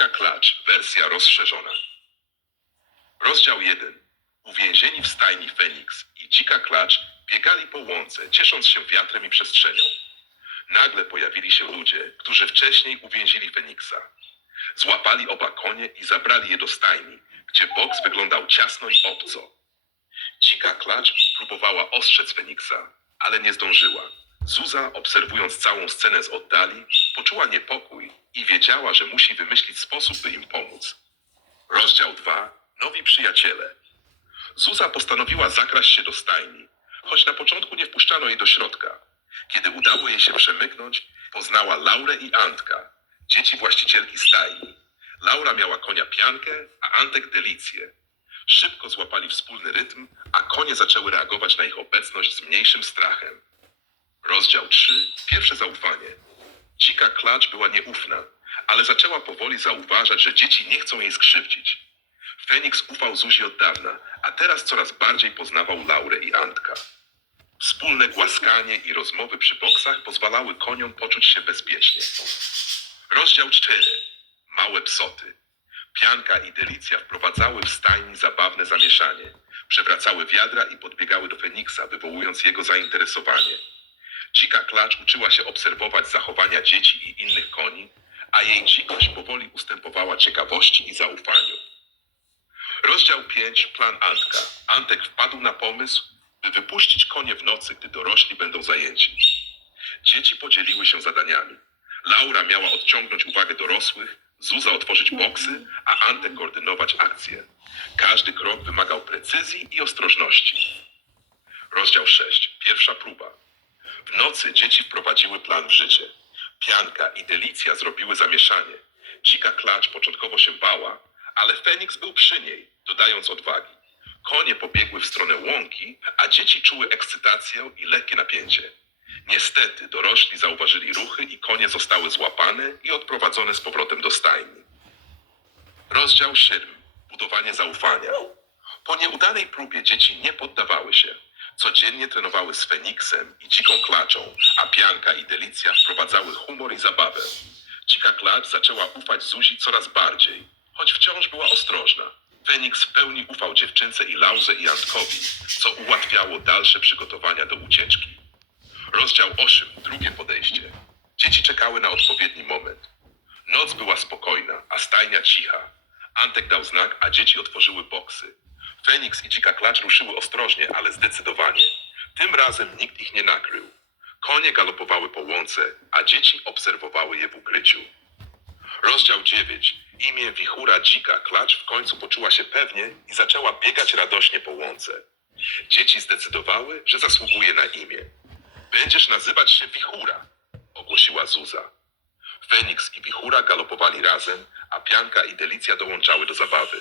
Dzika klacz, wersja rozszerzona. Rozdział 1. Uwięzieni w stajni Feniks i dzika klacz biegali po łące, ciesząc się wiatrem i przestrzenią. Nagle pojawili się ludzie, którzy wcześniej uwięzili Feniksa. Złapali oba konie i zabrali je do stajni, gdzie boks wyglądał ciasno i obco. Dzika klacz próbowała ostrzec Feniksa, ale nie zdążyła. Zuza, obserwując całą scenę z oddali, poczuła niepokój i wiedziała, że musi wymyślić sposób, by im pomóc. Rozdział 2. Nowi przyjaciele. Zuza postanowiła zakraść się do stajni, choć na początku nie wpuszczano jej do środka. Kiedy udało jej się przemyknąć, poznała Laurę i Antka, dzieci właścicielki stajni. Laura miała konia piankę, a Antek delicję. Szybko złapali wspólny rytm, a konie zaczęły reagować na ich obecność z mniejszym strachem. Rozdział 3. Pierwsze zaufanie. Dzika klacz była nieufna, ale zaczęła powoli zauważać, że dzieci nie chcą jej skrzywdzić. Feniks ufał Zuzi od dawna, a teraz coraz bardziej poznawał Laurę i Antka. Wspólne głaskanie i rozmowy przy boksach pozwalały koniom poczuć się bezpiecznie. Rozdział 4. Małe psoty. Pianka i Delicja wprowadzały w stajni zabawne zamieszanie. Przewracały wiadra i podbiegały do Feniksa, wywołując jego zainteresowanie. Dzika klacz uczyła się obserwować zachowania dzieci i innych koni, a jej dzikość powoli ustępowała ciekawości i zaufaniu. Rozdział 5. Plan Antka. Antek wpadł na pomysł, by wypuścić konie w nocy, gdy dorośli będą zajęci. Dzieci podzieliły się zadaniami. Laura miała odciągnąć uwagę dorosłych, Zuza otworzyć boksy, a Antek koordynować akcje. Każdy krok wymagał precyzji i ostrożności. Rozdział 6. Pierwsza próba. W nocy dzieci wprowadziły plan w życie. Pianka i Delicja zrobiły zamieszanie. Dzika klacz początkowo się bała, ale Feniks był przy niej, dodając odwagi. Konie pobiegły w stronę łąki, a dzieci czuły ekscytację i lekkie napięcie. Niestety dorośli zauważyli ruchy i konie zostały złapane i odprowadzone z powrotem do stajni. Rozdział 7. Budowanie zaufania. Po nieudanej próbie dzieci nie poddawały się. Codziennie trenowały z Feniksem i dziką klaczą, a Pianka i Delicja wprowadzały humor i zabawę. Dzika klacz zaczęła ufać Zuzi coraz bardziej, choć wciąż była ostrożna. Feniks w pełni ufał dziewczynce i Laurze i Antkowi, co ułatwiało dalsze przygotowania do ucieczki. Rozdział 8. Drugie podejście. Dzieci czekały na odpowiedni moment. Noc była spokojna, a stajnia cicha. Antek dał znak, a dzieci otworzyły boksy. Feniks i dzika klacz ruszyły ostrożnie, ale zdecydowanie. Tym razem nikt ich nie nakrył. Konie galopowały po łące, a dzieci obserwowały je w ukryciu. Rozdział 9. Imię Wichura Dzika Klacz w końcu poczuła się pewnie i zaczęła biegać radośnie po łące. Dzieci zdecydowały, że zasługuje na imię. Będziesz nazywać się Wichura, ogłosiła Zuza. Feniks i Wichura galopowali razem, a Pianka i Delicja dołączały do zabawy.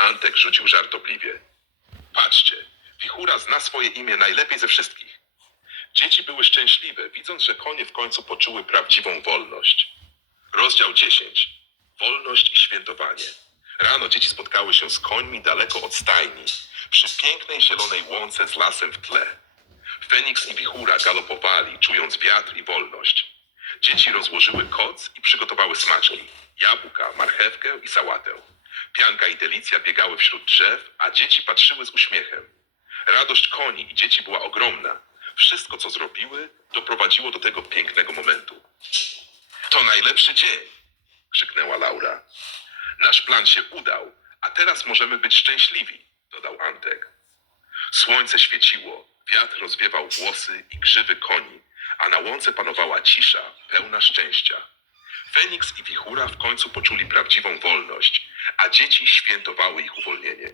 Antek rzucił żartobliwie. Patrzcie, Wichura zna swoje imię najlepiej ze wszystkich. Dzieci były szczęśliwe, widząc, że konie w końcu poczuły prawdziwą wolność. Rozdział 10. Wolność i świętowanie. Rano dzieci spotkały się z końmi daleko od stajni, przy pięknej zielonej łące z lasem w tle. Feniks i Wichura galopowali, czując wiatr i wolność. Dzieci rozłożyły koc i przygotowały smaczki. Jabłka, marchewkę i sałatę. Pianka i Delicja biegały wśród drzew, a dzieci patrzyły z uśmiechem. Radość koni i dzieci była ogromna. Wszystko, co zrobiły, doprowadziło do tego pięknego momentu. To najlepszy dzień! krzyknęła Laura. Nasz plan się udał, a teraz możemy być szczęśliwi, dodał Antek. Słońce świeciło, wiatr rozwiewał włosy i grzywy koni, a na łące panowała cisza, pełna szczęścia. Feniks i Wichura w końcu poczuli prawdziwą wolność, a dzieci świętowały ich uwolnienie.